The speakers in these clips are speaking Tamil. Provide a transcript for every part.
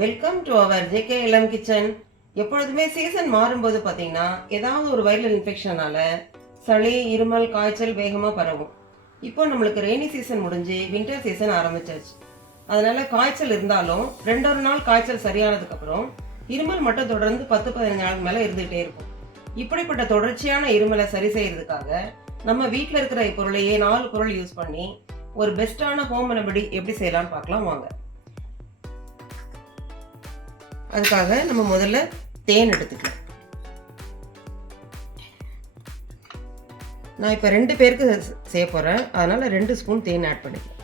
வெல்கம் டு அவர் ஜேகே இளம் கிச்சன் எப்பொழுதுமே சீசன் மாறும்போது பார்த்தீங்கன்னா ஏதாவது ஒரு வைரல் இன்ஃபெக்ஷனால சளி இருமல் காய்ச்சல் வேகமாக பரவும். இப்போ நம்மளுக்கு ரெய்னி சீசன் முடிஞ்சு வின்டர் சீசன் ஆரம்பிச்சாச்சு அதனால காய்ச்சல் இருந்தாலும் ரெண்டொரு நாள் காய்ச்சல் சரியானதுக்கப்புறம் இருமல் மட்டும் தொடர்ந்து பத்து பதினஞ்சு நாளுக்கு மேலே இருந்துகிட்டே இருக்கும். இப்படிப்பட்ட தொடர்ச்சியான இருமலை சரி செய்யறதுக்காக நம்ம வீட்டில் இருக்கிற பொருளையே நாலு பொருள் யூஸ் பண்ணி ஒரு பெஸ்ட்டான ஹோம் ரெமெடி எப்படி செய்யலாம்னு பார்க்கலாம் வாங்க. அதுக்காக நம்ம முதல்ல தேன் எடுத்துக்கலாம். நான் இப்போ ரெண்டு பேருக்கு செய்ய போகிறேன் அதனால் ரெண்டு ஸ்பூன் தேன் ஆட் பண்ணிக்கலாம்.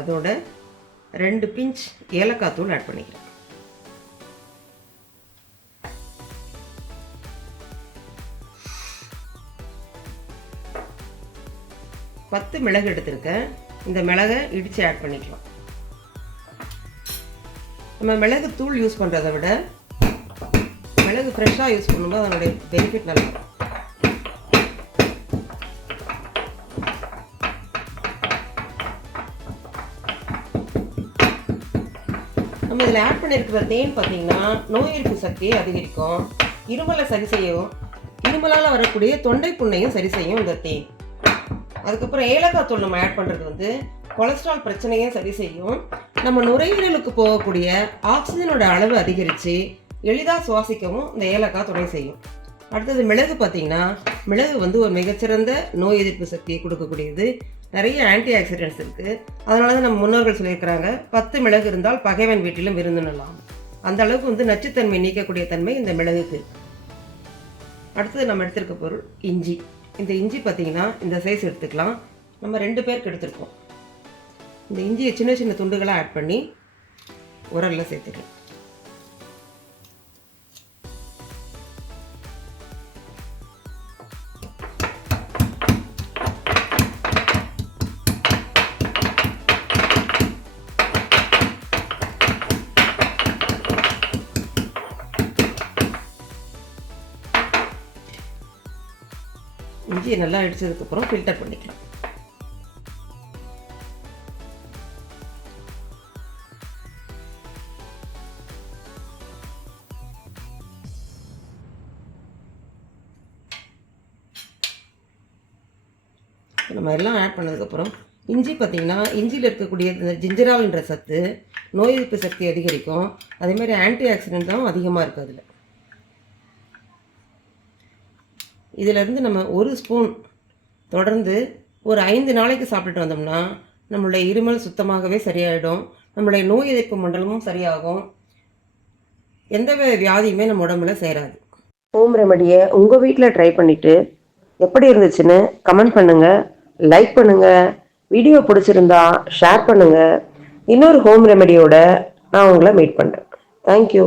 அதோட ரெண்டு பிஞ்ச் ஏலக்காய் தூள் ஆட் பண்ணிக்கிறேன் பத்து மிளகு எடுத்திருக்கேன். இந்த மிளகை இடித்து ஆட் பண்ணிக்கலாம். நம்ம மிளகு தூள் யூஸ் பண்ணுறதை விட மிளகு ஃப்ரெஷ்ஷாக யூஸ் பண்ணும்போது அதனுடைய பெனிஃபிட் நல்லா இருக்கும். நம்ம இதில் ஆட் பண்ணியிருக்கிற தேன் பார்த்தீங்கன்னா நோய் எதிர்ப்பு சக்தியை அதிகரிக்கும். இருமலை சரி செய்யும். இருமலால் வரக்கூடிய தொண்டை புண்ணையும் சரி செய்யும் இந்த தேன். அதுக்கப்புறம் ஏலக்காய் தூள் நம்ம ஆட் பண்ணுறது வந்து கொலஸ்ட்ரால் பிரச்சனையும் சரி செய்யும். நம்ம நுரையீரலுக்கு போகக்கூடிய ஆக்சிஜனோட அளவு அதிகரித்து எளிதாக சுவாசிக்கவும் இந்த ஏலக்காய் துணை செய்யும். அடுத்தது மிளகு பார்த்தீங்கன்னா மிளகு வந்து ஒரு மிகச்சிறந்த நோய் எதிர்ப்பு சக்தியை கொடுக்கக்கூடியது. நிறைய ஆன்டி ஆக்சிடென்ட்ஸ் இருக்குது அதனால தான் நம்ம முன்னோர்கள் சொல்லியிருக்கிறாங்க பத்து மிளகு இருந்தால் பகைவன் வீட்டிலும் விருந்துனலாம் அந்த அளவுக்கு வந்து நச்சுத்தன்மை நீக்கக்கூடிய தன்மை இந்த மிளகுக்கு. அடுத்தது நம்ம எடுத்திருக்க பொருள் இஞ்சி. இந்த இஞ்சி பார்த்தீங்கன்னா இந்த சைஸ் எடுத்துக்கலாம். நம்ம ரெண்டு பேருக்கு எடுத்துருக்கோம் இந்த இஞ்சியை சின்ன சின்ன துண்டுகளாக ஆட் பண்ணி உரலில் சேர்த்துக்கலாம். இஞ்சியை நல்லா அடித்ததுக்கப்புறம் ஃபில்டர் பண்ணிக்கலாம். இந்த மாதிரிலாம் ஆட் பண்ணதுக்கப்புறம் இஞ்சி பார்த்தீங்கன்னா இஞ்சியில் இருக்கக்கூடிய இந்த ஜிஞ்சரால்ன்ற சத்து நோய் எதிர்ப்பு சக்தி அதிகரிக்கும். அதே மாதிரி ஆன்டி ஆக்சிடென்ட்டும் அதிகமாக இருக்குது அதில். இதிலிருந்து நம்ம ஒரு ஸ்பூன் தொடர்ந்து ஒரு ஐந்து நாளைக்கு சாப்பிட்டுட்டு வந்தோம்னா நம்மளுடைய இருமல் சுத்தமாகவே சரியாயிடும். நம்மளுடைய நோய் எதிர்ப்பு மண்டலமும் சரியாகும். எந்த வித வியாதியுமே நம்ம உடம்புல சேராது. ஹோம் ரெமடியை உங்கள் வீட்டில் ட்ரை பண்ணிவிட்டு எப்படி இருந்துச்சுன்னு கமெண்ட் பண்ணுங்கள் லைக் பண்ணுங்கள் வீடியோ பிடிச்சிருந்தா ஷேர் பண்ணுங்கள் இன்னொரு ஹோம் ரெமடியோட நான் உங்களை மீட் பண்ணுறேன் தேங்க்யூ